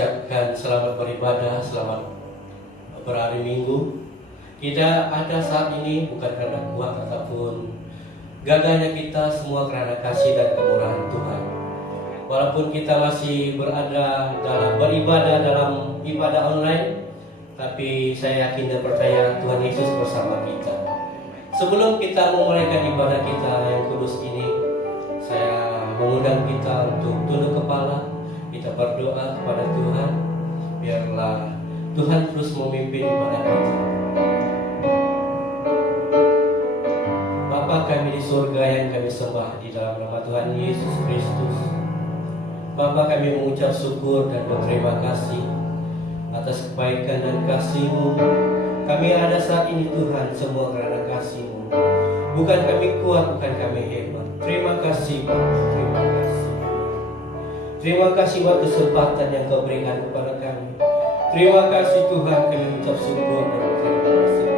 mengucapkan selamat beribadah, selamat berhari Minggu. Kita ada saat ini bukan karena kuat ataupun gagahnya kita, semua karena kasih dan kemurahan Tuhan. Walaupun kita masih berada beribadah dalam ibadah online, tapi saya yakin dan percaya Tuhan Yesus bersama kita. Sebelum kita memulaikan ibadah kita yang kudus ini, saya mengundang kita untuk tunduk kepala, kita berdoa kepada Tuhan, biarlah Tuhan terus memimpin ibadah kita. Bapa kami di surga yang kami sembah di dalam nama Tuhan Yesus Kristus. Bapa, kami mengucap syukur dan berterima kasih atas kebaikan dan kasih-Mu. Kami ada saat ini Tuhan, semua karena kasih-Mu. Bukan kami kuat, bukan kami hebat. Terima kasih Bapa, terima kasih. Terima kasih buat kesempatan yang Kau berikan kepada kami. Terima kasih Tuhan, kami mengucap syukur dan berterima kasih.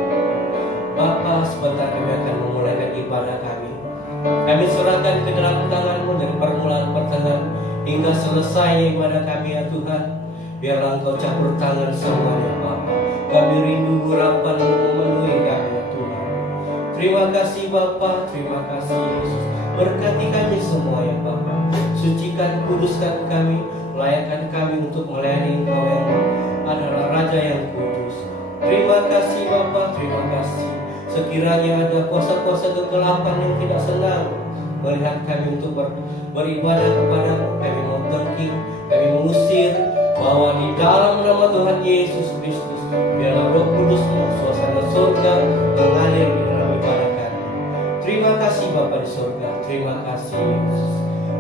Bapa, sebentar kami akan memulaikan ibadah kami. Kami serahkan ke dalam tangan-Mu dari permulaan pertengahan hingga selesai ibadah kami ya Tuhan. Biarlah Engkau campur tangan semuanya Bapa. Kami rindu harapan memenuhi kami ya Tuhan. Terima kasih Bapa, terima kasih Yesus. Berkati kami semua ya Bapa. Sucikan, kuduskan kami, layakkan kami untuk melayani Engkau yang adalah Raja yang kudus. Terima kasih Bapa, terima kasih. Sekiranya ada kuasa-kuasa kegelapan yang tidak senang melihat kami untuk beribadah kepada-Mu, kami mau tengking, kami mengusir bahwa di dalam nama Tuhan Yesus Kristus, biarlah Roh Kudus-Mu, suasana surga mengalir di dalam ibadah kami. Terima kasih Bapa di surga, terima kasih Yesus.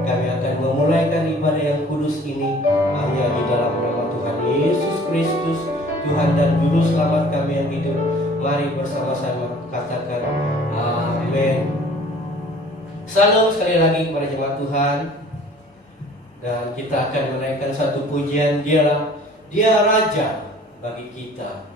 Kami akan memulaikan ibadah yang kudus ini hanya di dalam nama Tuhan Yesus Kristus, Tuhan dan Juru Selamat kami yang hidup. Mari bersama-sama katakan amin. Salam sekali lagi kepada jemaat Tuhan. Dan kita akan menaikkan satu pujian, Dia Raja bagi kita.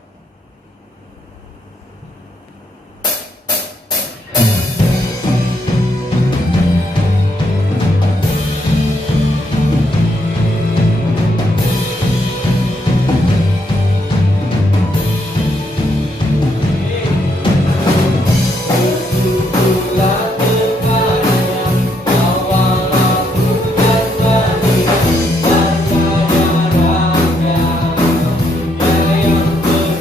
Yang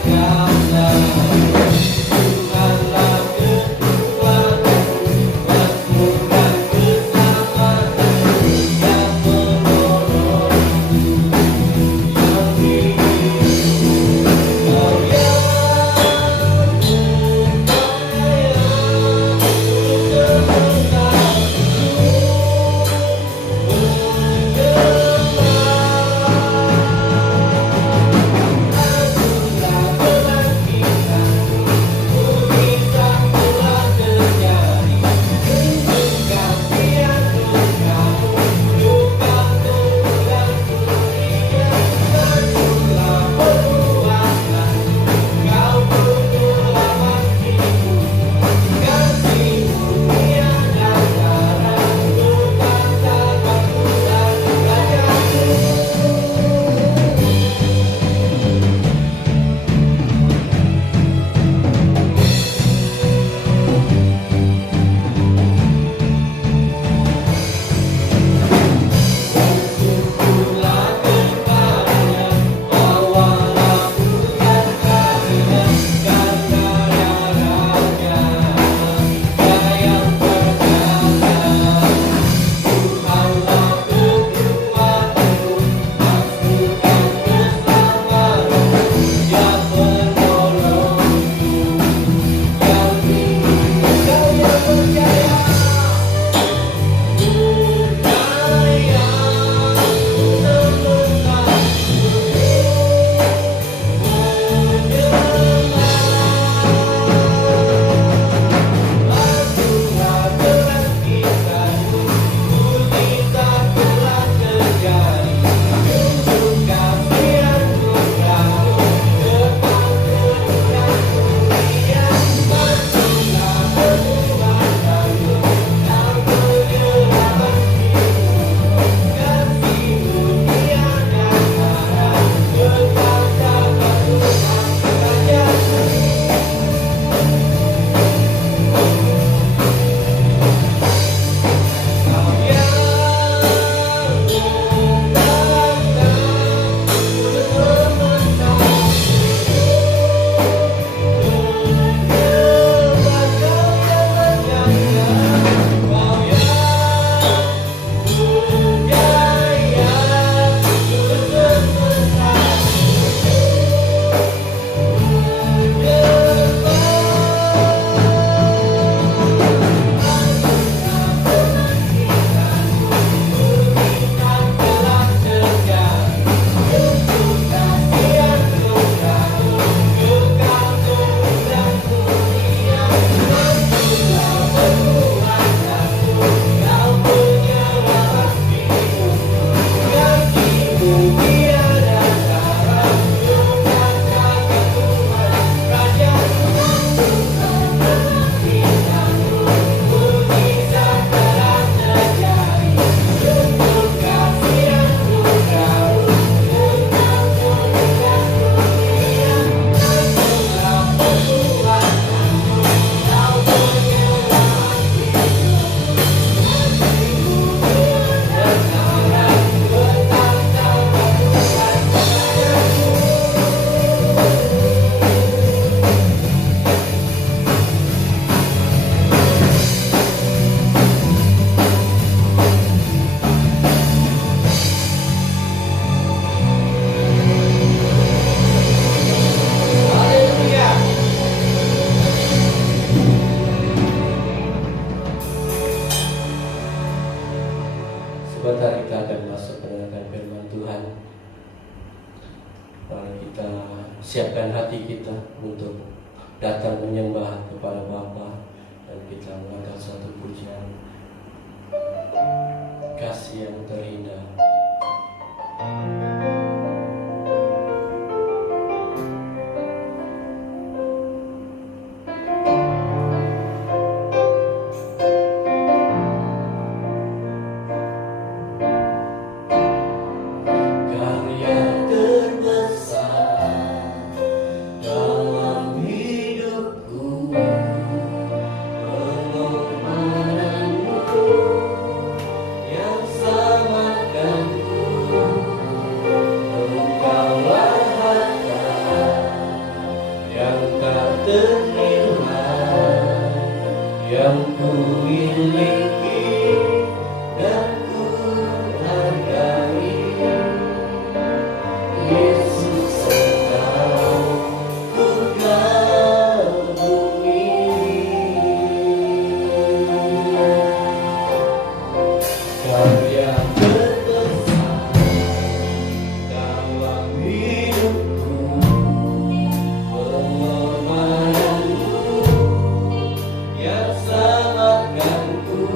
menyiapkan hati kita untuk datang menyembah kepada Bapa, dan kita mengangkat satu pujian kasih yang terindah. Yang ku miliki dan ku hargai, Yesus Engkau ku kagumi. Karya terbesar dalam hidupku, pengorbananmu yang selamatkanku.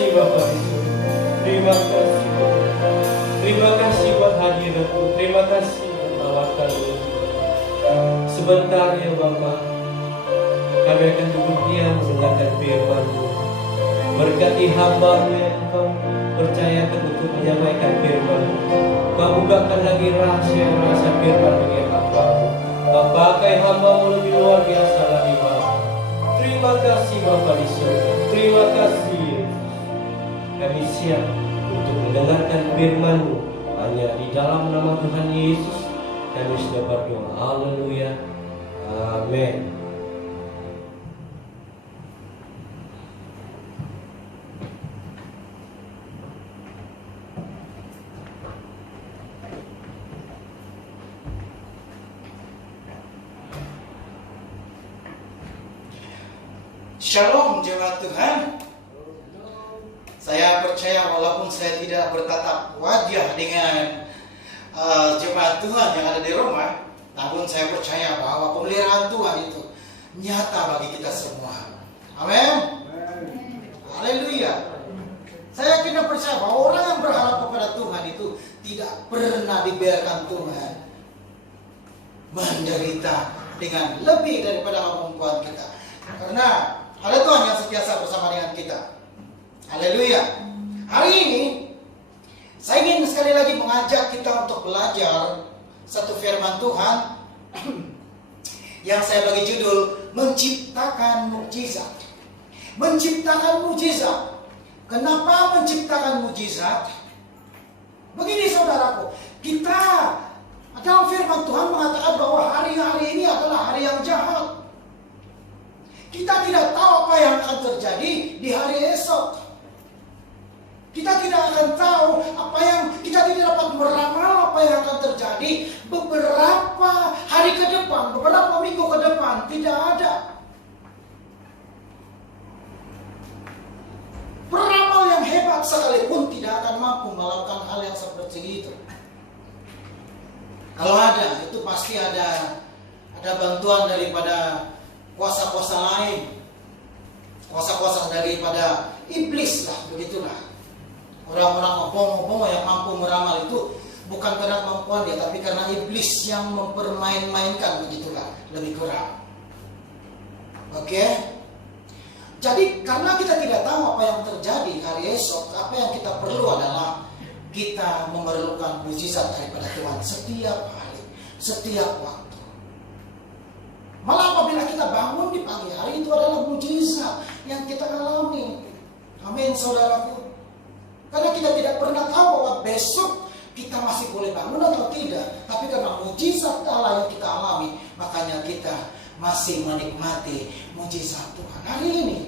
kasih Bapak di surga. Terima kasih. Terima kasih buat hadiratmu. Terima kasih buat lawatanmu. Sebentar ya Bapak, kami akan duduk diam mendengarkan firman-Mu. Berkati hamba-Mu yang Engkau percayakan untuk menyampaikan firman-Mu. Kau bukakan lagi rahasia-rahasia firman bagi hamba-Mu. Kau pakai hamba-Mu lebih luar biasa lagi Bapak. Terima kasih Bapak di surga. Terima kasih Yesus. Kami siap untuk mendengarkan firman-Mu. Hanya di dalam nama Tuhan Yesus kami sudah berdoa. Haleluya. Amin. Shalom jemaat Tuhan. Saya percaya walaupun saya tidak bertatap wajah dengan jemaat Tuhan yang ada di Roma, namun saya percaya bahwa pemeliharaan Tuhan itu nyata bagi kita semua. Amin. Haleluya. Saya yakin dan percaya bahwa orang yang berharap kepada Tuhan itu tidak pernah dibiarkan Tuhan menderita dengan lebih daripada kemampuan kita. Karena ada Tuhan yang setiasa bersama dengan kita. Haleluya. Hari ini saya ingin sekali lagi mengajak kita untuk belajar satu firman Tuhan yang saya bagi judul menciptakan mukjizat. Menciptakan mukjizat. Kenapa menciptakan mukjizat? Begini saudaraku, kita dalam firman Tuhan mengatakan bahwa hari-hari ini adalah hari yang jahat. Kita tidak tahu apa yang akan terjadi di hari esok. Kita tidak akan tahu kita tidak dapat meramal apa yang akan terjadi beberapa hari ke depan, beberapa minggu ke depan. Tidak ada. Peramal yang hebat sekalipun tidak akan mampu melakukan hal yang seperti itu. Kalau ada, itu pasti ada bantuan daripada kuasa-kuasa lain, kuasa-kuasa daripada iblis lah, begitulah. Orang-orang ngomong yang mampu meramal itu bukan karena kemampuan dia, tapi karena iblis yang mempermain-mainkan, begitulah, lebih kurang. Oke? Jadi karena kita tidak tahu apa yang terjadi hari esok, apa yang kita perlu adalah kita memerlukan mukjizat daripada Tuhan setiap hari, setiap waktu. Malah apabila kita bangun di pagi hari, itu adalah mukjizat yang kita alami. Amin saudaraku. Karena kita tidak pernah tahu bahwa besok kita masih boleh bangun atau tidak. Tapi karena mukjizat Allah yang kita alami, makanya kita masih menikmati mukjizat Tuhan. Hari ini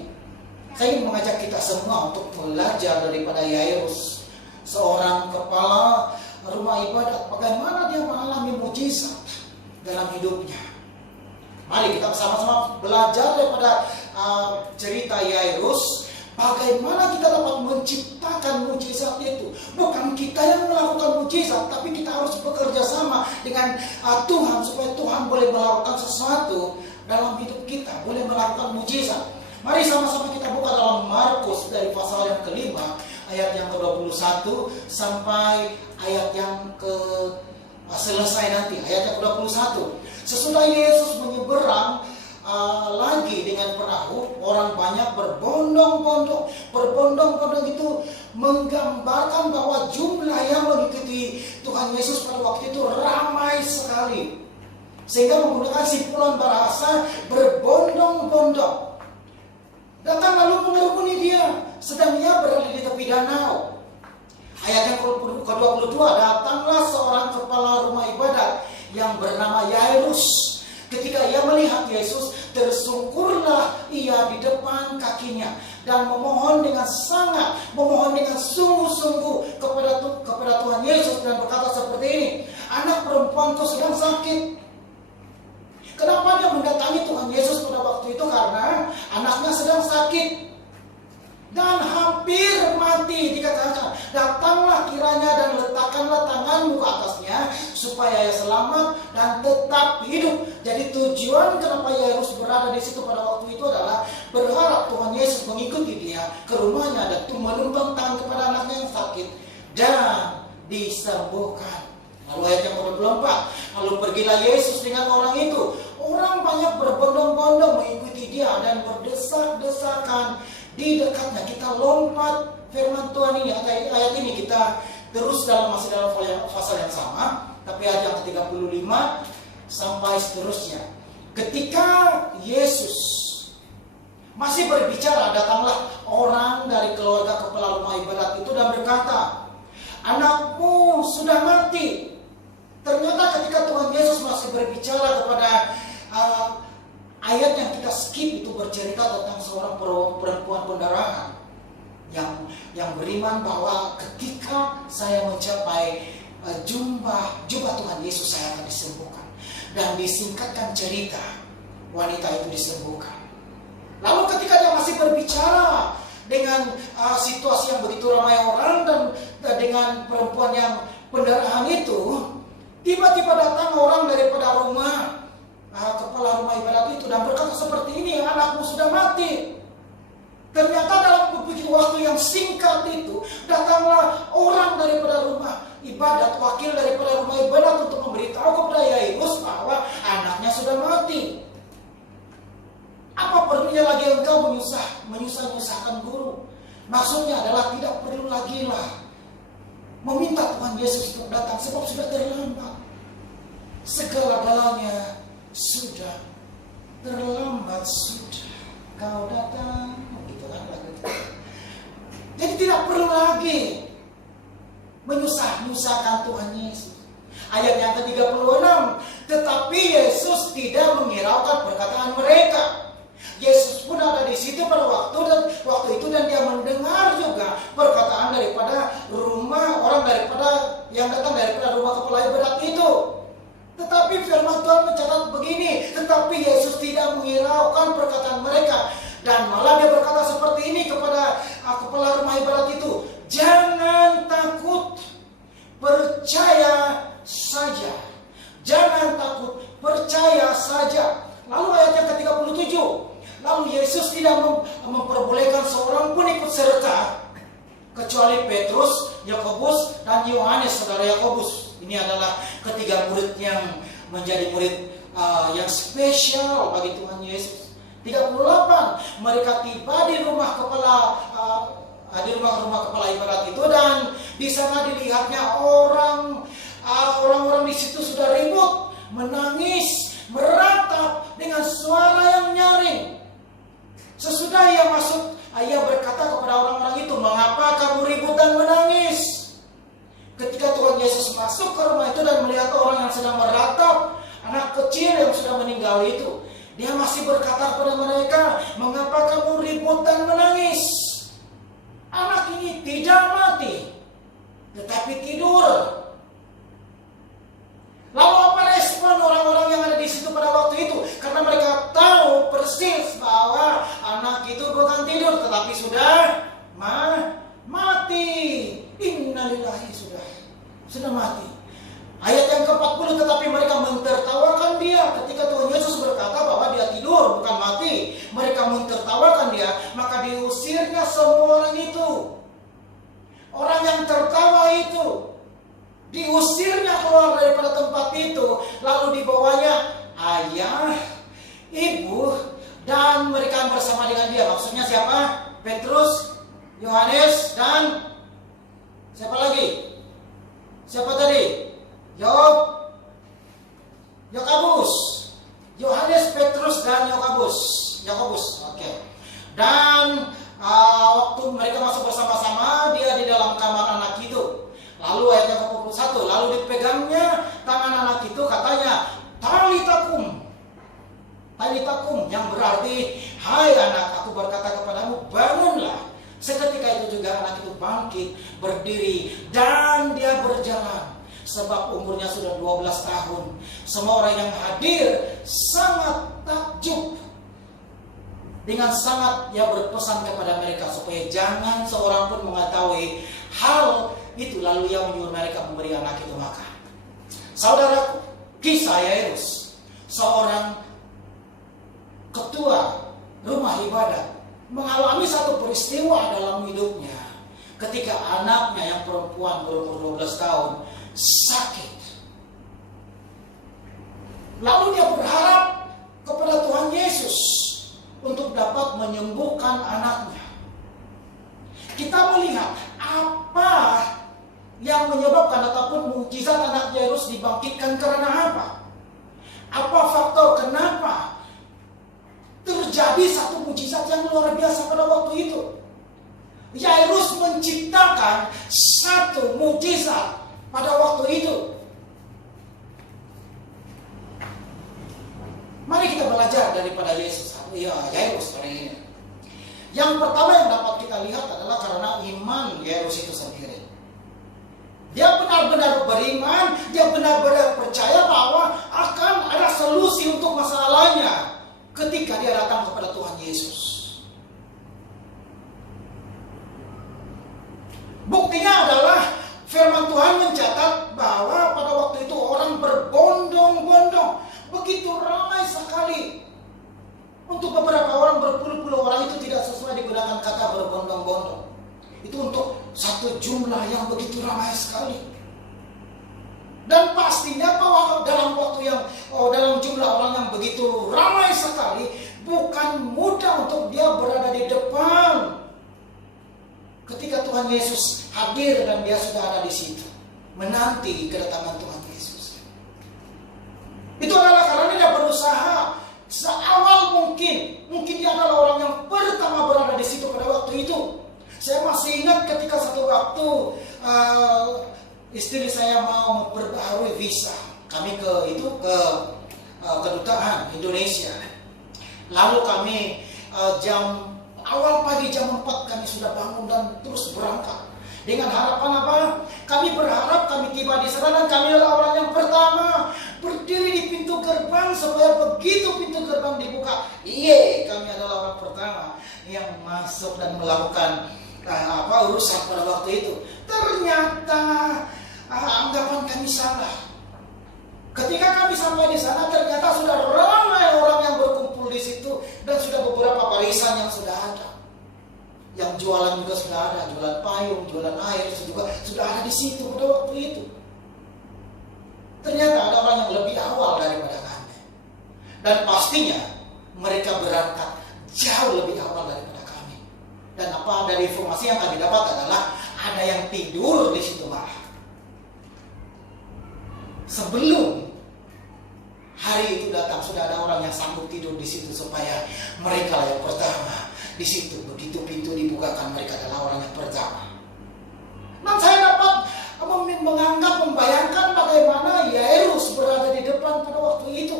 saya ingin mengajak kita semua untuk belajar daripada Yairus, seorang kepala rumah ibadat, bagaimana dia mengalami mukjizat dalam hidupnya. Mari kita bersama-sama belajar daripada cerita Yairus, bagaimana kita dapat menciptakan mukjizat itu. Bukan kita yang melakukan mukjizat, tapi kita harus bekerja sama dengan Tuhan supaya Tuhan boleh melakukan sesuatu dalam hidup kita, boleh melakukan mukjizat. Mari sama-sama kita buka dalam Markus dari pasal yang kelima, ayat yang ke-21 sampai ayat yang selesai nanti, ayat yang ke-21. Sesudah Yesus menyeberang lagi dengan perahu, orang banyak berbondong-bondong. Berbondong-bondong itu menggambarkan bahwa jumlah yang mengikuti Tuhan Yesus pada waktu itu ramai sekali, sehingga menggunakan simpulan bahasa berbondong-bondong. Datang lalu mengerumuni dia, sedang ia berada di tepi danau. Ayat yang ke-22, datanglah seorang kepala rumah ibadat yang bernama Yairus. Ketika ia melihat Yesus, tersungkurlah ia di depan kakinya dan memohon dengan sungguh-sungguh kepada Tuhan Yesus dan berkata seperti ini, anak perempuanku sedang sakit. Kenapa dia mendatangi Tuhan Yesus pada waktu itu? Karena anaknya sedang sakit dan hampir mati, dikatakan, datanglah kiranya dan letakkanlah tanganmu ke atasnya supaya ia selamat dan tetap hidup. Jadi tujuan kenapa Yairus berada di situ pada waktu itu adalah berharap Tuhan Yesus mengikuti dia ke rumahnya dan menumpang tangan kepada anaknya yang sakit dan disembuhkan. Lalu ayat yang ke-24, lalu pergilah Yesus dengan orang itu. Orang banyak berbondong-bondong mengikuti dia dan berdesak-desakan di dekatnya. Kita lompat firman Tuhan ini, ayat ini kita terus masih dalam pasal yang sama, tapi ayat yang ke-35 sampai seterusnya. Ketika Yesus masih berbicara, datanglah orang dari keluarga kepala rumah ibadat itu dan berkata, anakmu sudah mati. Ternyata ketika Tuhan Yesus masih berbicara kepada ayat yang kita skip itu bercerita tentang seorang perempuan pendarahan yang beriman bahwa ketika saya mencapai jubah Tuhan Yesus saya akan disembuhkan. Dan disingkatkan cerita, wanita itu disembuhkan. Lalu ketika dia masih berbicara dengan situasi yang begitu ramai orang dan dengan perempuan yang pendarahan itu, tiba-tiba datang orang daripada rumah kepala rumah ibadat itu dan berkata seperti ini, anakmu sudah mati. Ternyata dalam waktu yang singkat itu datanglah orang daripada rumah ibadat, wakil daripada rumah ibadat untuk memberitahu kepada Yairus bahwa anaknya sudah mati. Apa perlunya lagi engkau menyusahkan guru? Maksudnya adalah tidak perlu lagi lah meminta Tuhan Yesus untuk datang sebab sudah terlambat. Segala-galanya sudah terlambat, sudah kau datang, gitu kan lagu. Jadi tidak perlu lagi menyusahkan Tuhan Yesus. Ayat yang ke-36, tetapi Yesus tidak menghiraukan perkataan mereka. Yesus pun ada di situ pada waktu itu dan dia mendengar juga perkataan daripada orang yang datang daripada rumah kepala ibadat itu. Tetapi firman Tuhan mencatat begini, tetapi Yesus tidak menghiraukan perkataan mereka dan malah dia berkata seperti ini kepada kepala rumah ibadat itu, jangan takut, percaya saja. Jangan takut, percaya saja. Lalu ayat yang ke-37, lalu Yesus tidak memperbolehkan seorang pun ikut serta kecuali Petrus, Yakobus, dan Yohanes, saudara Yakobus. Ini adalah ketiga murid yang menjadi murid yang spesial bagi Tuhan Yesus. 38, mereka tiba di rumah kepala ibadat itu dan di sana dilihatnya orang-orang di situ sudah ribut, menangis, meratap dengan suara yang nyaring. Sesudah ia masuk, ia berkata kepada orang-orang itu, mengapa kamu ribut dan menangis? Ketika Tuhan Yesus masuk ke rumah itu dan melihat orang yang sedang meratap, anak kecil yang sudah meninggal itu, dia masih berkata kepada mereka, mengapa kamu ribut dan menangis? Anak ini tidak mati, tetapi tidur. Lalu apa respon orang-orang yang ada di situ pada waktu itu? Karena mereka tahu persis bahwa anak itu bukan tidur, tetapi sudah mati. Innalillahi, sudah mati. Ayat yang ke-40, tetapi mereka mentertawakan dia ketika Tuhan Yesus berkata bahwa dia tidur, bukan mati. Mereka mentertawakan dia, maka diusirnya semua orang itu. Orang yang tertawa itu diusirnya keluar daripada tempat itu, lalu dibawanya ayah, ibu, dan mereka bersama dengan dia. Maksudnya siapa? Petrus, Yohanes, dan siapa lagi? Siapa tadi? Yakobus, Yohanes, Petrus, dan Yakobus. Oke. Dan waktu mereka masuk bersama-sama, dia di dalam kamar anak itu. Lalu ayat yang ke-21, lalu dipegangnya tangan anak itu, katanya, Talitakum, yang berarti, hai anak, aku berkata kepadamu, bangunlah. Seketika itu juga anak itu bangkit, berdiri, dan dia berjalan. Sebab umurnya sudah 12 tahun. Semua orang yang hadir sangat takjub. dengan sangat ia berpesan kepada mereka supaya jangan seorang pun mengetahui hal itu, lalu ia menyuruh mereka memberi anak itu makan. Saudaraku, kisah Yairus, seorang ketua rumah ibadah, mengalami satu peristiwa dalam hidupnya ketika anaknya yang perempuan berumur 12 tahun sakit. Lalu dia berharap kepada Tuhan Yesus untuk dapat menyembuhkan anaknya. Kita melihat apa yang menyebabkan ataupun mukjizat anak Yairus dibangkitkan karena apa? Apa faktor kenapa terjadi satu mukjizat yang luar biasa pada waktu itu? Yairus menciptakan satu mukjizat pada waktu itu. Mari kita belajar daripada Yairus hari ini. Yang pertama yang dapat kita lihat adalah karena iman Yairus itu sendiri. Dia benar-benar beriman, dia benar-benar percaya bahwa akan ada solusi untuk masalahnya ketika dia datang kepada Tuhan Yesus. Buktinya adalah firman Tuhan mencatat bahwa pada waktu itu orang berbondong-bondong, begitu ramai sekali. Untuk beberapa orang, berpuluh-puluh orang itu tidak sesuai digunakan kata berbondong-bondong. Itu untuk satu jumlah yang begitu ramai sekali. Dan pastinya bahwa dalam jumlah orang yang begitu ramai sekali, bukan mudah untuk dia berada di depan ketika Tuhan Yesus hadir dan dia sudah ada di situ, menanti kedatangan Tuhan Yesus. Itu adalah karena dia berusaha seawal mungkin dia adalah orang yang pertama berada di situ pada waktu itu. Saya masih ingat ketika satu waktu istri saya mau memperbaharui visa, kami ke kedutaan Indonesia. Lalu kami awal pagi jam 4 kami sudah bangun dan terus berangkat. Dengan harapan apa? Kami berharap kami tiba di sana dan kami adalah orang yang pertama berdiri di pintu gerbang, supaya begitu pintu gerbang dibuka, kami adalah orang pertama yang masuk dan melakukan urusan pada waktu itu. Ternyata anggapan kami salah. Ketika kami sampai di sana, ternyata sudah ramai orang yang berkumpul di situ dan sudah beberapa barisan yang sudah ada. Yang jualan juga sudah ada, jualan payung, jualan air juga sudah ada di situ pada waktu itu. Ternyata ada orang yang lebih awal daripada kami. Dan pastinya mereka berangkat jauh lebih awal daripada kami. Dan apa dari informasi yang kami dapat adalah ada yang tidur di situ malah. Sebelum hari itu datang, sudah ada orang yang sanggup tidur di situ supaya mereka yang pertama di situ. Begitu pintu dibukakan, mereka adalah orang yang pertama. Dan saya dapat membayangkan bagaimana Yairus berada di depan pada waktu itu.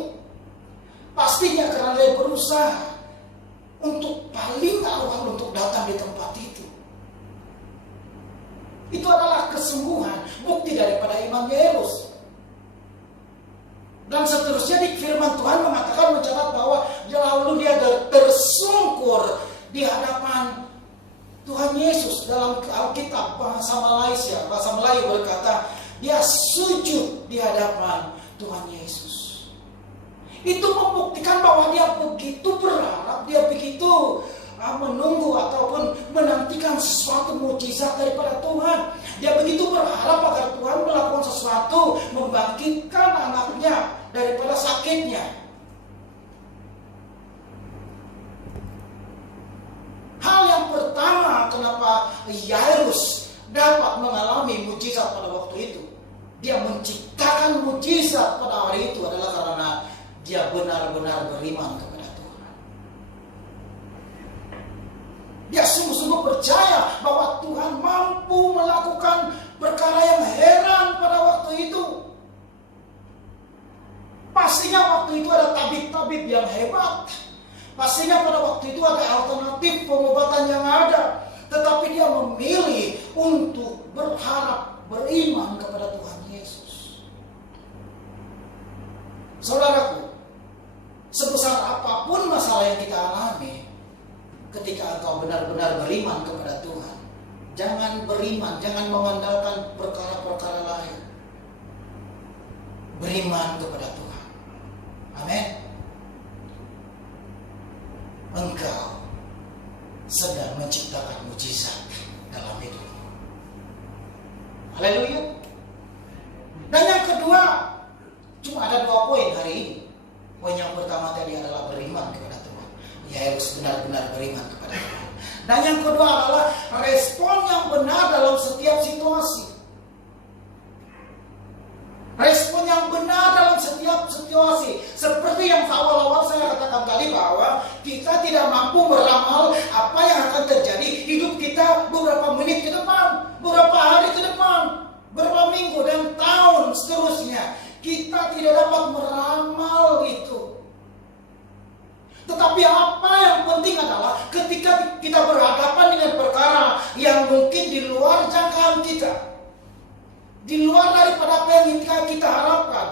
Pastinya karena dia berusaha untuk paling awal untuk datang di tempat itu. Itu adalah kesembuhan, bukti daripada iman Yairus. Dan seterusnya di firman Tuhan mengatakan, mencatat bahwa lalu dia tersungkur di hadapan Tuhan Yesus. Dalam Alkitab bahasa Melayu berkata, dia sujud di hadapan Tuhan Yesus. Itu membuktikan bahwa dia begitu berharap, dia begitu menunggu ataupun menantikan sesuatu mukjizat daripada Tuhan. Dia begitu berharap agar Tuhan melakukan sesuatu, membangkitkan anaknya daripada sakitnya. Hal yang pertama kenapa Yairus dapat mengalami mukjizat pada waktu itu, dia menciptakan mukjizat pada hari itu adalah karena dia benar-benar beriman kepada Tuhan. Dia sungguh-sungguh percaya bahwa Tuhan mampu melakukan perkara yang heran pada waktu itu. Pastinya waktu itu ada tabib-tabib yang hebat. Pastinya pada waktu itu ada alternatif pengobatan yang ada. Tetapi dia memilih untuk berharap, beriman kepada Tuhan Yesus. Saudaraku, sebesar apapun masalah yang kita alami, ketika engkau benar-benar beriman kepada Tuhan. Jangan beriman, jangan mengandalkan perkara-perkara lain. Beriman kepada Tuhan. Amin. Engkau sedang menciptakan mujizat dalam hidupmu. Haleluya. Dan yang kedua, cuma ada 2 poin hari ini. Poin yang pertama tadi adalah beriman kepada Tuhan. Ya, harus benar-benar beriman kepada Tuhan. Dan yang kedua adalah respon yang benar dalam setiap situasi. Respon yang benar dalam setiap situasi. Seperti yang awal-awal saya katakan tadi, bahwa kita tidak mampu meramal apa yang akan terjadi hidup kita beberapa menit ke depan, beberapa hari ke depan, beberapa minggu dan tahun seterusnya. Kita tidak dapat meramal itu. Tetapi apa yang penting adalah ketika kita berhadapan dengan perkara yang mungkin di luar jangkauan kita, di luar daripada apa yang kita harapkan,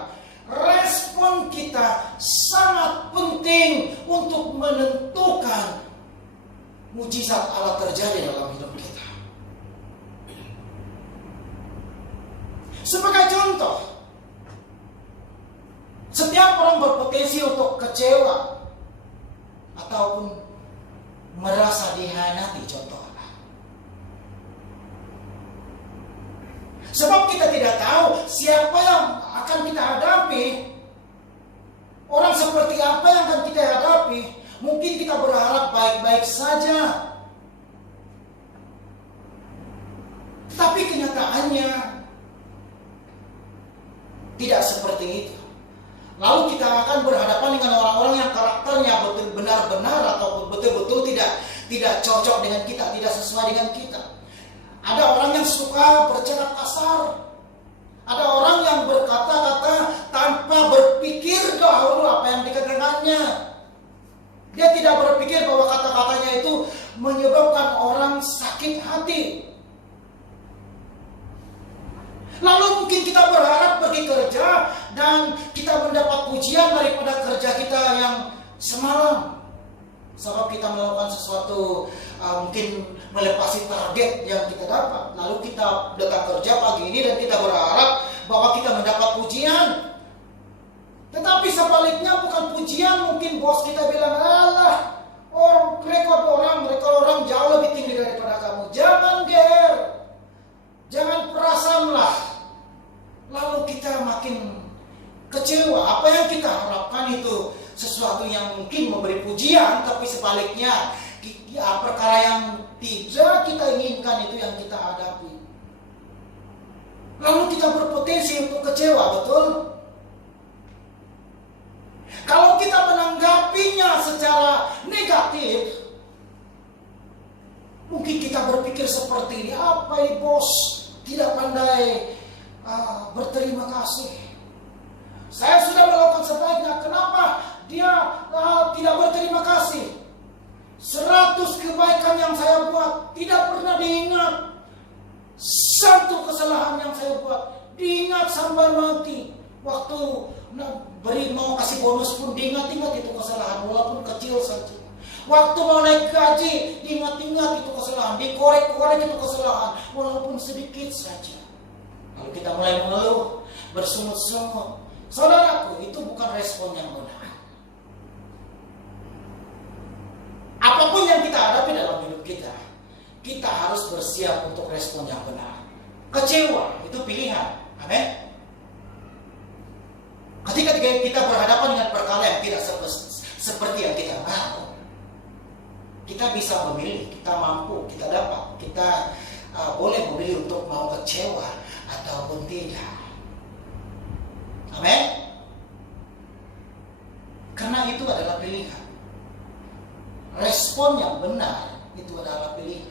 respon kita sangat penting untuk menentukan mujizat Allah terjadi dalam hidup kita. Sebagai contoh, setiap orang berpotensi untuk kecewa ataupun merasa dihianati, contohnya. Sebab kita tidak tahu siapa yang akan kita hadapi, orang seperti apa yang akan kita hadapi. Mungkin kita berharap baik-baik saja, tapi kenyataannya tidak seperti itu. Lalu kita akan berhadapan dengan orang-orang yang karakternya benar-benar atau betul-betul tidak cocok dengan kita, tidak sesuai dengan kita. Ada orang yang suka bercakap kasar. Ada orang yang berkata-kata tanpa berpikir dahulu apa yang dikatakannya. Dia tidak berpikir bahwa kata-katanya itu menyebabkan orang sakit hati. Lalu mungkin kita berharap pergi kerja dan kita mendapat pujian daripada kerja kita yang semalam. Sebab kita melakukan sesuatu, mungkin melepasi target yang kita dapat. Lalu kita datang kerja pagi ini dan kita berharap bahwa kita mendapat pujian. Tetapi sebaliknya bukan pujian, mungkin bos kita bilang, alah, rekor orang jauh lebih tinggi daripada kamu. Jangan ger, jangan perasanlah. Lalu kita makin kecewa. Apa yang kita harapkan itu sesuatu yang mungkin memberi pujian, tapi sebaliknya perkara yang tidak kita inginkan itu yang kita hadapi. Lalu kita berpotensi untuk kecewa, betul? Kalau kita menanggapinya secara negatif, mungkin kita berpikir seperti ini, apa ini bos tidak pandai berterima kasih. Saya sudah melakukan sebaiknya, kenapa dia tidak berterima kasih? 100 kebaikan yang saya buat tidak pernah diingat. 1 kesalahan yang saya buat diingat sampai mati. Waktu mau kasih bonus pun diingat-ingat itu kesalahan, walaupun kecil saja. Waktu mau naik gaji diingat-ingat itu kesalahan, dikorek-korek itu kesalahan, walaupun sedikit saja. Lalu kita mulai mengeluh, bersungut-sungut. Saudaraku, itu bukan respon yang benar. Apapun yang kita hadapi dalam hidup kita, kita harus bersiap untuk respon yang benar. Kecewa itu pilihan. Amin. Ketika kita berhadapan dengan perkara yang tidak seperti yang kita mau, kita bisa memilih, kita mampu, kita dapat, kita boleh memilih untuk mau kecewa ataupun tidak. Amin. Karena itu adalah pilihan. Respon yang benar itu adalah pilihan.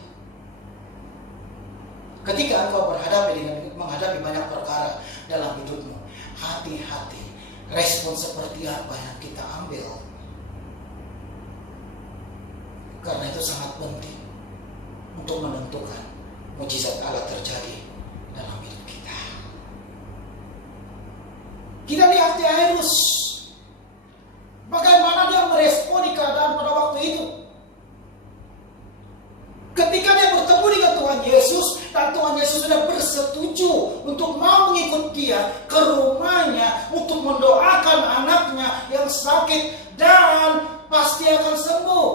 Ketika engkau menghadapi banyak perkara dalam hidupmu, hati-hati. Respon seperti apa yang kita ambil. Karena itu sangat penting untuk menentukan mujizat Allah terjadi dalam hidup kita. Kita lihat Yairus, bagaimana dia meresponi keadaan pada waktu itu. sakit dan pasti akan sembuh.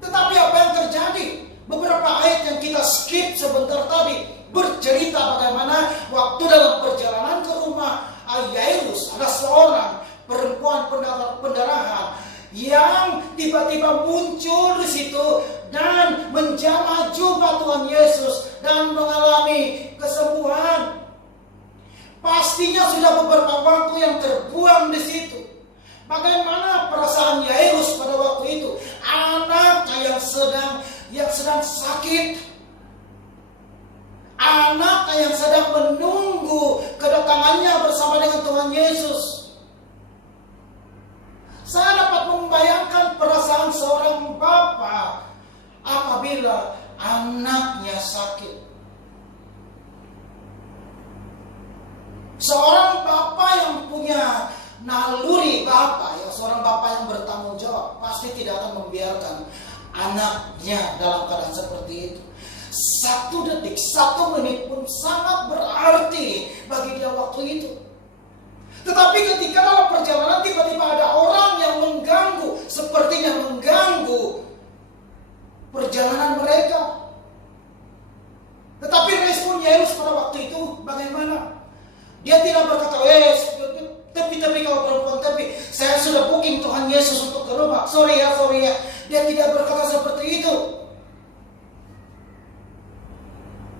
Tetapi apa yang terjadi? Beberapa ayat yang kita skip sebentar tadi bercerita bagaimana waktu dalam perjalanan ke rumah Yairus ada seorang perempuan pendarahan yang tiba-tiba muncul di situ dan menjamah jubah Tuhan Yesus dan mengalami kesembuhan. Pastinya sudah beberapa waktu yang terbuang di situ. Bagaimana perasaan Yairus pada waktu itu? Anaknya yang sedang sakit. Anaknya yang sedang menunggu kedatangannya bersama dengan Tuhan Yesus. Saya dapat membayangkan perasaan seorang bapa apabila anaknya sakit. Seorang bapa yang punya naluri bapa, ya, seorang bapa yang bertanggung jawab pasti tidak akan membiarkan anaknya dalam keadaan seperti itu. 1 detik, 1 menit pun sangat berarti bagi dia waktu itu. Tetapi ketika dalam perjalanan tiba-tiba ada orang yang mengganggu, sepertinya mengganggu perjalanan mereka. Tetapi respon Yairus pada waktu itu bagaimana? Dia tidak berkata, tapi kalau perempuan, tapi saya sudah booking Tuhan Yesus untuk ke rumah. Sorry ya. Dia tidak berkata seperti itu.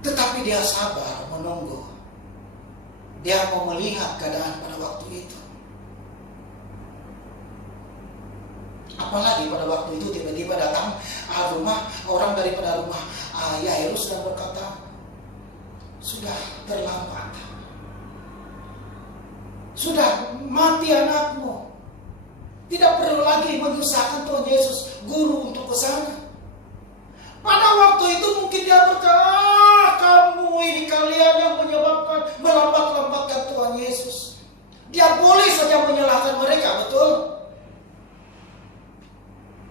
Tetapi dia sabar menunggu. Dia mau melihat keadaan pada waktu itu. Apalagi pada waktu itu tiba-tiba datang orang daripada rumah Yairus dan berkata, sudah terlambat. Sudah mati anakmu. Tidak perlu lagi menyusahkan Tuhan Yesus, guru, untuk ke sana. Pada waktu itu mungkin dia berkata, kamu ini kalian yang menyebabkan melambat-lambatkan Tuhan Yesus. Dia boleh saja menyalahkan mereka, betul?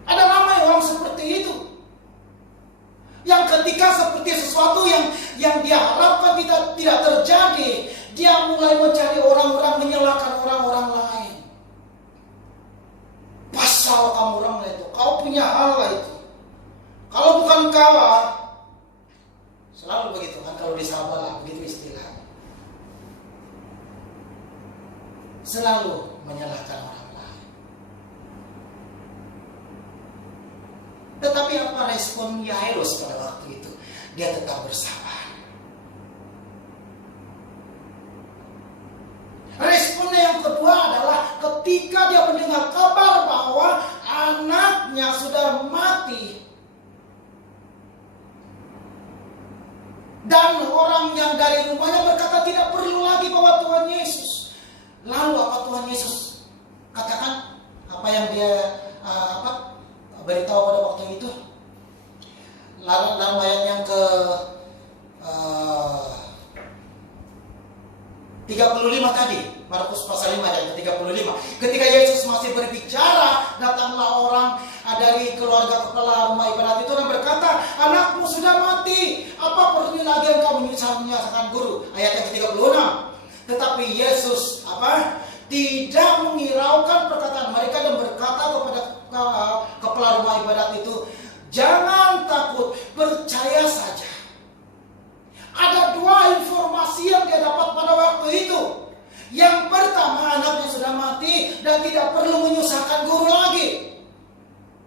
Ada ramai orang seperti itu. Yang ketika seperti sesuatu yang dia harapkan tidak terjadi, dia mulai mencari orang-orang, menyalahkan orang-orang lain. Pasal kamu orang itu, kau punya hal itu. Kalau bukan kau, selalu begitu kan, kalau di Sabah begitu istilahnya. Selalu menyalahkan orang lain. Tetapi apa respon Yairus pada waktu itu? Dia tetap bersabar. Responnya yang kedua adalah ketika dia mendengar kabar bahwa anaknya sudah mati. Dan orang yang dari rumahnya berkata tidak perlu lagi bawa Tuhan Yesus. Lalu apa Tuhan Yesus katakan? Apa yang dia beritahu pada waktu itu? Lalu dalam ayat yang ke 35 tadi, Markus pasal 5 ayat ke-35. Ketika Yesus masih berbicara, datanglah orang dari keluarga kepala rumah ibadat itu dan berkata, anakmu sudah mati, apa perlu lagi engkau menyusahkan guru? Ayat yang ke-36. Tetapi Yesus tidak menghiraukan perkataan mereka dan berkata kepada kepala rumah ibadat itu, jangan takut, percaya saja. Ada 2 informasi yang dia dapat pada waktu itu. Yang pertama, anaknya sudah mati dan tidak perlu menyusahkan guru lagi.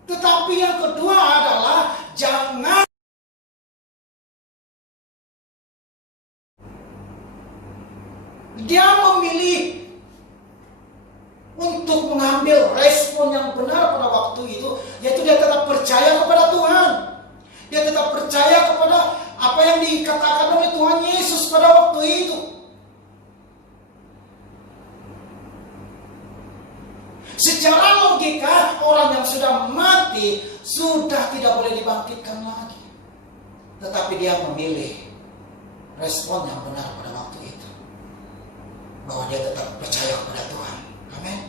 Tetapi yang kedua adalah jangan. Dia memilih untuk mengambil respon yang benar pada waktu itu, yaitu dia tetap percaya kepada Tuhan. Dia tetap percaya kepada apa yang dikatakan oleh Tuhan Yesus pada waktu itu. Secara logika, orang yang sudah mati sudah tidak boleh dibangkitkan lagi. Tetapi dia memilih respon yang benar pada waktu itu, bahwa dia tetap percaya kepada Tuhan. Amin.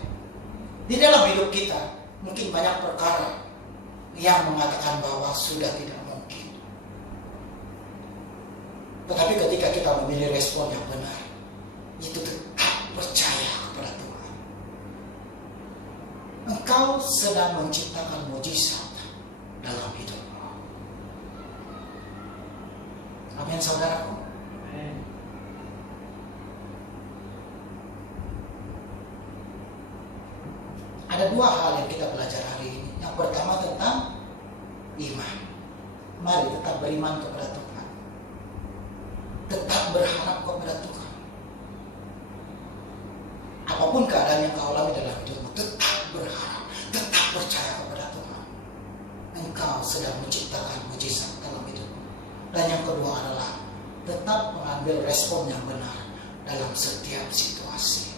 Di dalam hidup kita mungkin banyak perkara yang mengatakan bahwa sudah tidak mungkin. Tetapi ketika kita memilih respon yang benar, itu tetap percaya kepada Tuhan. Engkau sedang menciptakan mujizat dalam hidupmu. Amin, saudaraku. Ada dua hal yang kita belajar hari ini. Yang pertama tentang iman. Mari tetap beriman kepada Tuhan. Tetap berharap kepada Tuhan. Apapun keadaan yang kau alami dalam hidupmu, tetap berharap, tetap percaya kepada Tuhan. Engkau sedang menciptakan mujizat dalam hidupmu. Dan yang kedua adalah tetap mengambil respon yang benar dalam setiap situasi.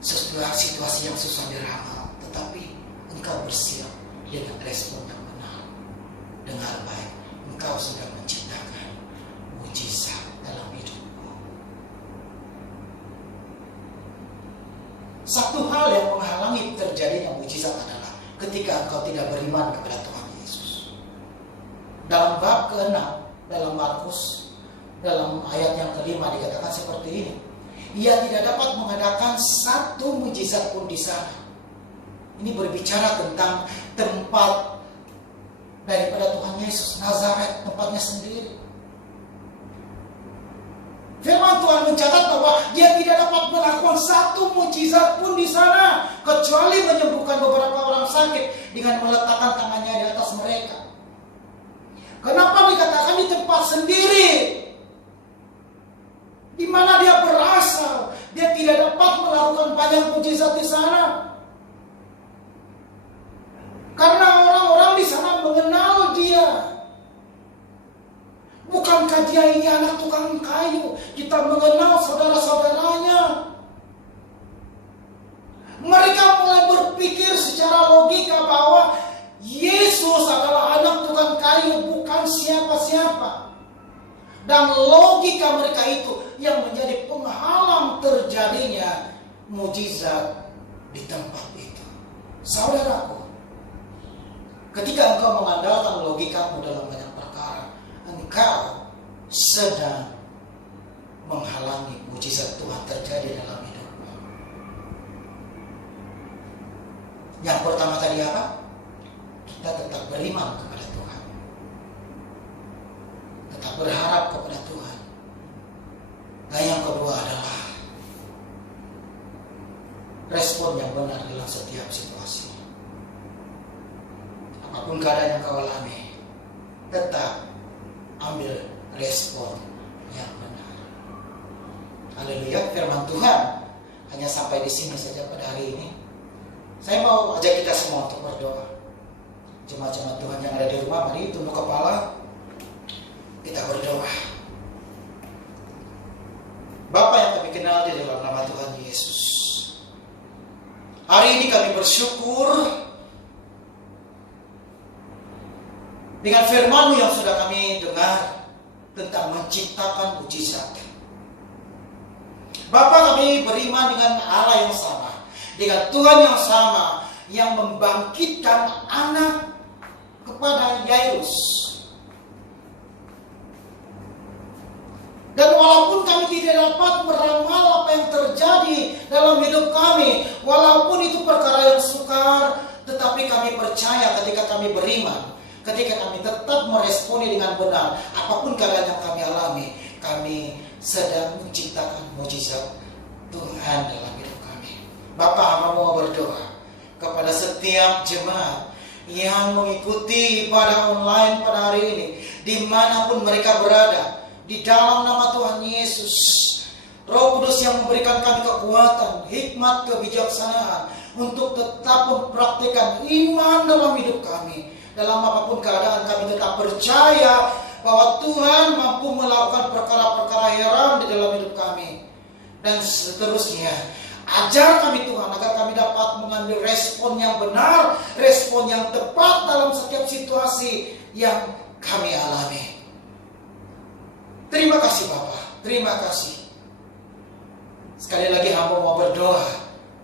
Setiap situasi yang susah diramal, tetapi engkau bersiap dengan respon yang benar. Dengar baik, engkau sedang menciptakan mujizat dalam hidupmu. Satu hal yang menghalangi terjadinya mujizat adalah ketika engkau tidak beriman kepada Tuhan Yesus. Dalam bab ke-6 dalam Markus, dalam ayat yang kelima dikatakan seperti ini. Ia tidak dapat mengadakan satu mujizat pun di sana. Ini berbicara tentang tempat daripada Tuhan Yesus, Nazaret, tempatnya sendiri. Firman Tuhan mencatat bahwa dia tidak dapat melakukan satu mujizat pun di sana, kecuali menyembuhkan beberapa orang sakit dengan meletakkan tangannya di atas mereka. Kenapa dikatakan di tempat sendiri? Di mana dia berasal, dia tidak dapat melakukan banyak mujizat di sana. Karena orang-orang di sana mengenal dia. Bukankah dia ini anak tukang kayu? Kita mengenal saudara-saudaranya. Mereka mulai berpikir secara logika bahwa Yesus adalah anak tukang kayu, bukan siapa-siapa. Dan logika mereka itu yang menjadi penghalang terjadinya mujizat di tempat itu. Saudaraku, ketika engkau mengandalkan logikamu dalam banyak perkara, engkau sedang menghalangi mujizat Tuhan terjadi dalam hidupmu. Yang pertama tadi apa? Kita tetap beriman kepada Tuhan. Tetap berharap kepada Tuhan. Dan yang kedua adalah respon yang benar dalam setiap situasi. Apapun keadaan yang kau alami, tetap ambil respon yang benar. Haleluya, firman Tuhan hanya sampai di sini saja pada hari ini. Saya mau ajak kita semua untuk berdoa. Jemaat-jemaat Tuhan yang ada di rumah, mari tunduk kepala. Kita berdoa. Bapa yang kami kenal di dalam nama Tuhan Yesus, hari ini kami bersyukur dengan firman-Mu yang sudah kami dengar tentang menciptakan mujizat. Bapa, kami beriman dengan Allah yang sama, dengan Tuhan yang sama, yang membangkitkan anak kepada Yairus. Dan walaupun kami tidak dapat meramal apa yang terjadi dalam hidup kami, walaupun itu perkara yang sukar, tetapi kami percaya ketika kami beriman, ketika kami tetap meresponi dengan benar, apapun keadaan yang kami alami, kami sedang menciptakan mujizat Tuhan dalam hidup kami. Bapa, hamba mau berdoa kepada setiap jemaat yang mengikuti ibadah online pada hari ini, dimanapun mereka berada, di dalam nama Tuhan Yesus. Roh Kudus yang memberikan kami kekuatan, hikmat, kebijaksanaan untuk tetap mempraktikkan iman dalam hidup kami. Dalam apapun keadaan kami tetap percaya bahwa Tuhan mampu melakukan perkara-perkara heran di dalam hidup kami. Dan seterusnya, ajar kami Tuhan agar kami dapat mengambil respon yang benar, respon yang tepat dalam setiap situasi yang kami alami. Terima kasih Bapa, terima kasih. Sekali lagi hamba mau berdoa,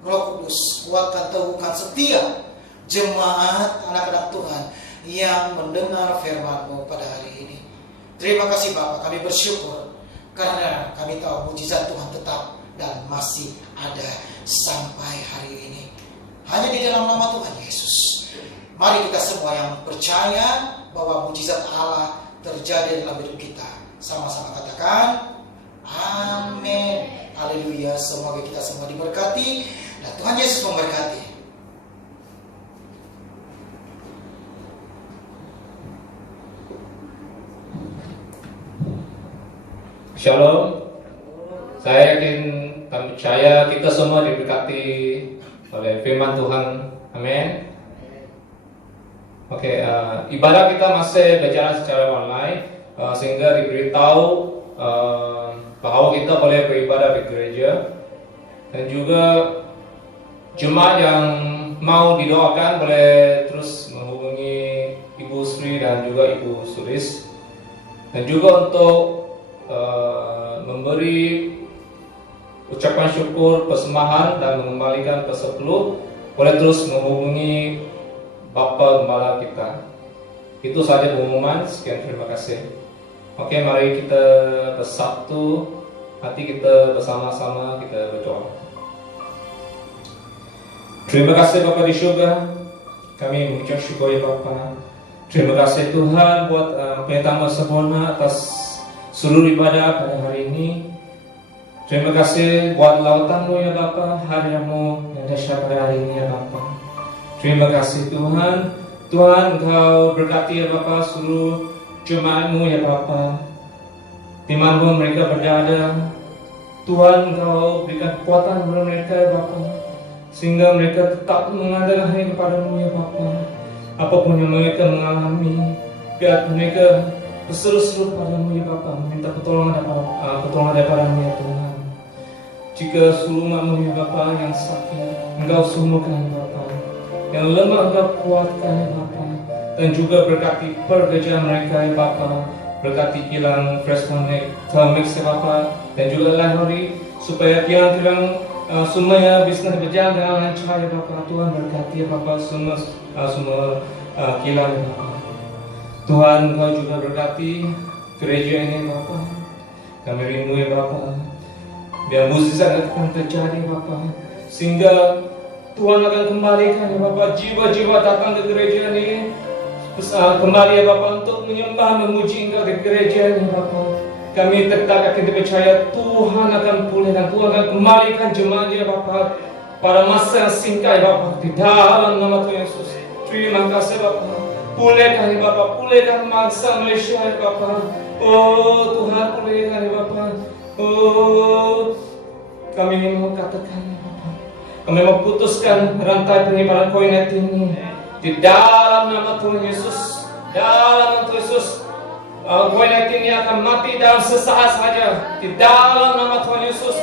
Roh Kudus kuatkan, teguhkan setiap jemaat anak-anak Tuhan yang mendengar firman-Mu pada hari ini. Terima kasih Bapa, kami bersyukur karena kami tahu mujizat Tuhan tetap dan masih ada sampai hari ini. hanya di dalam nama Tuhan Yesus. Mari kita semua yang percaya bahwa mujizat Allah terjadi dalam hidup kita, sama-sama katakan amin. Haleluya. Semoga kita semua diberkati dan Tuhan Yesus memberkati. Shalom. Saya yakin dan percaya kita semua diberkati oleh firman Tuhan. Amin. Oke, ibadah kita masih berjalan secara online, sehingga diberitahu bahwa kita boleh beribadah di gereja, dan juga jemaat yang mau didoakan boleh terus menghubungi Ibu Sri dan juga Ibu Sulis, dan juga untuk memberi ucapan syukur, persembahan dan mengembalikan persepuluh, boleh terus menghubungi Bapak Gembala kita. Itu saja pengumuman. Sekian, terima kasih. Oke, mari kita bersatu hati kita bersama-sama, kita berdoa. Terima kasih Bapa di surga, kami mengucap syukur ya Bapa. Terima kasih Tuhan buat perintah sempurna atas seluruh ibadah pada hari ini. Terima kasih buat lautan-Mu ya Bapa, hadirat-Mu yang dahsyat pada hari ini ya Bapa. Terima kasih Tuhan. Tuhan Engkau berkati ya Bapa seluruh jemaat-Mu ya Bapa, dimanapun mereka berada. Tuhan Engkau berikan kekuatan kepada mereka ya Bapa, sehingga mereka tetap mengandalkan hanya kepada-Mu ya Bapa. Apapun yang mereka mengalami, biar mereka berseru-seru kepada-Mu ya Bapa, minta pertolongan daripada-Mu ya Tuhan. Jika seluruh umat-Mu ya Bapa yang sakit, Engkau sembuhkan ya Bapa, yang lemah Engkau kuatkan ya Bapa, dan juga berkati pekerjaan mereka ya Bapa, berkati kilang Fresh Mix ya Bapa, dan juga Lahori, supaya kilang-kilang semuanya bisnis berjalan dengan lancar ya Bapa. Tuhan berkati ya Bapa semua kilang ya Bapa. Tuhan Engkau juga berkati gereja ini Bapa. Kami rindu ya Bapa, biar mujizat akan terjadi Bapa, sehingga Tuhan akan kembalikan ya Bapa jiwa-jiwa datang ke gereja ini kembali ya Bapa untuk menyembah memuji Engkau di gereja ini Bapa. Kami tetap yakin percaya Tuhan akan pulihkan, Tuhan akan kembalikan jemaat ya Bapa pada masa yang singkat ya Bapa, di dalam nama Tuhan Yesus. Terima kasih Bapa. Pulihkan ya Bapa, pulihkan bangsa Malaysia ya Bapa. Oh Tuhan, pulihkan ya Bapa. Oh, kami mau katakan ya Bapa, kami mau putuskan rantai penyebaran COVID-19 ini di dalam nama Tuhan Yesus. Dalam nama Tuhan Yesus, COVID-19 ini akan mati dalam sesaat saja. Di dalam nama Tuhan Yesus,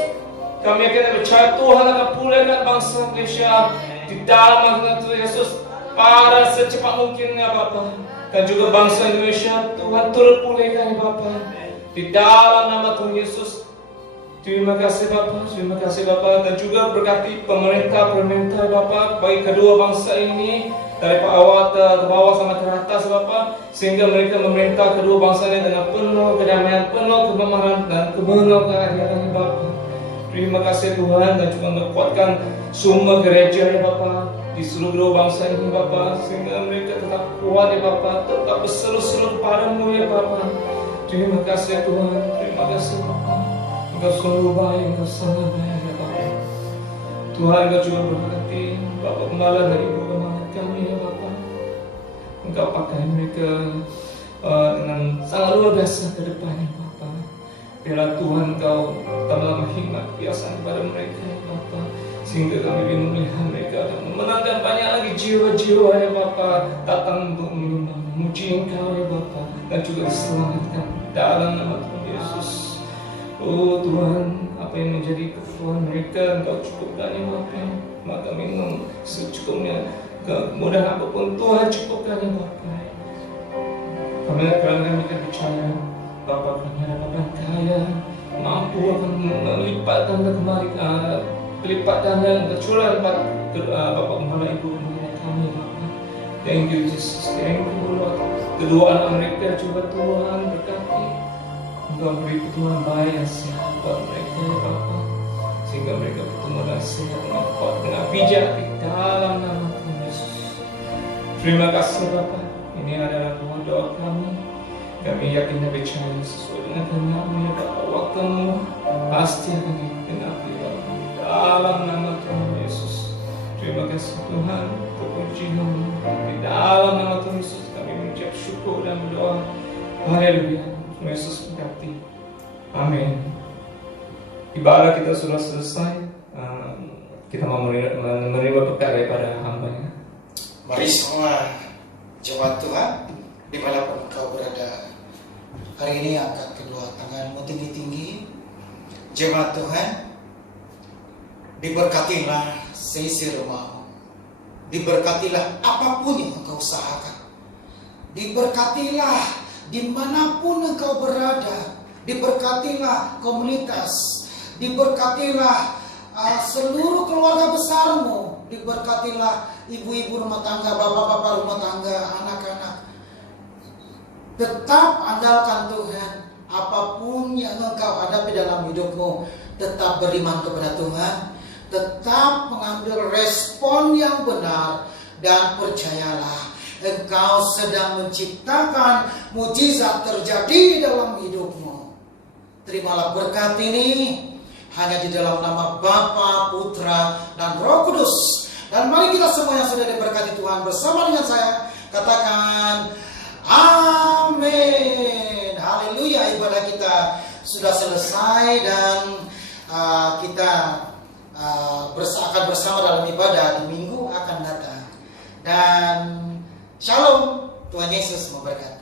kami akan percaya Tuhan akan pulihkan bangsa Malaysia. Di dalam nama Tuhan Yesus, pada secepat mungkin ya Bapa, dan juga bangsa Indonesia Tuhan turut pulihkan ya Bapa. Di dalam nama Tuhan Yesus. Terima kasih Bapa, terima kasih Bapa, dan juga berkati pemerintah Bapa bagi kedua bangsa ini, dari awal ke bawah sama ke atas Bapa, sehingga mereka memerintah kedua bangsa ini dengan penuh kedamaian, penuh kebenaran dan kebenaran keadilan Bapa. Terima kasih Tuhan, dan juga menguatkan semua gereja ya Bapa di seluruh bangsa ini Bapa, sehingga mereka tetap kuat ya Bapa, tetap berseru-seru padamu ya Bapa. Terima kasih Tuhan, terima kasih Bapa. Engkau selalu baik, Engkau sangat baik ya Bapa. Tuhan, Engkau juga berkati Bapak Gembala dan Ibu Gembala kami ya Bapa. Engkau pakai mereka dengan sangat luar biasa ke depannya Bapa. Biarlah Tuhan Engkau tambah hikmat kebiasaan kepada mereka ya Bapa, sehingga kami ingin melihat mereka dan memenangkan banyak lagi jiwa-jiwa ya Bapa datang untuk menyembah memuji Engkau ya Bapa, dan juga diselamatkan dalam nama Tuhan Yesus. Oh Tuhan, apa yang menjadi keperluan mereka Engkau cukupkan ya Bapa. Maka minum secukupnya, kemudahan apapun Tuhan cukupkan ya Bapa. Kerana kami percaya Bapa kami adalah Bapa kaya, mampu akan melipatkan kembali pelipatan dan kecurahan Bapa Gembala Ibu Gembala kami Bapa. Thank you Jesus, thank you Lord. Kedua anak mereka juga Tuhan berkati. Engkau beri Tuhan baik yang sehat buat mereka ya Bapa, sehingga mereka bertemu dengan sehat, dengan kuat, dengan bijak di dalam nama Tuhan Yesus. Terima kasih Bapa. Ini adalah doa kami. Kami yakin dan percaya sesuai dengan firman-Mu ya Bapa. Waktu-Mu pasti akan digenapi Bapa. Dalam nama Tuhan Yesus. Terima kasih Tuhan untuk pujian-Mu. Di dalam nama Tuhan Yesus kami mengucap syukur dan berdoa. Haleluya. Tuhan Yesus berkati. Amin. Ibadah kita sudah selesai. Kita mau menerima berkat daripada hamba-Nya. Mari semua jemaat Tuhan, dimanapun kau berada, hari ini angkat kedua tanganmu tinggi-tinggi. Jemaat Tuhan, diberkatilah seisi rumahmu, diberkatilah apapun yang engkau usahakan, diberkatilah dimanapun engkau berada, diberkatilah komunitas, diberkatilah seluruh keluarga besarmu, diberkatilah ibu-ibu rumah tangga, bapak-bapak rumah tangga, anak-anak. Tetap andalkan Tuhan. Apapun yang engkau hadapi dalam hidupmu, tetap beriman kepada Tuhan, tetap mengambil respon yang benar, dan percayalah engkau sedang menciptakan mujizat terjadi dalam hidupmu. Terimalah berkat ini hanya di dalam nama Bapa, Putra, dan Roh Kudus. Dan mari kita semua yang sudah diberkati Tuhan bersama dengan saya katakan amin. Haleluya. Ibadah kita sudah selesai dan kita akan bersama dalam ibadah di minggu akan datang. Dan shalom. Tuhan Yesus memberkati.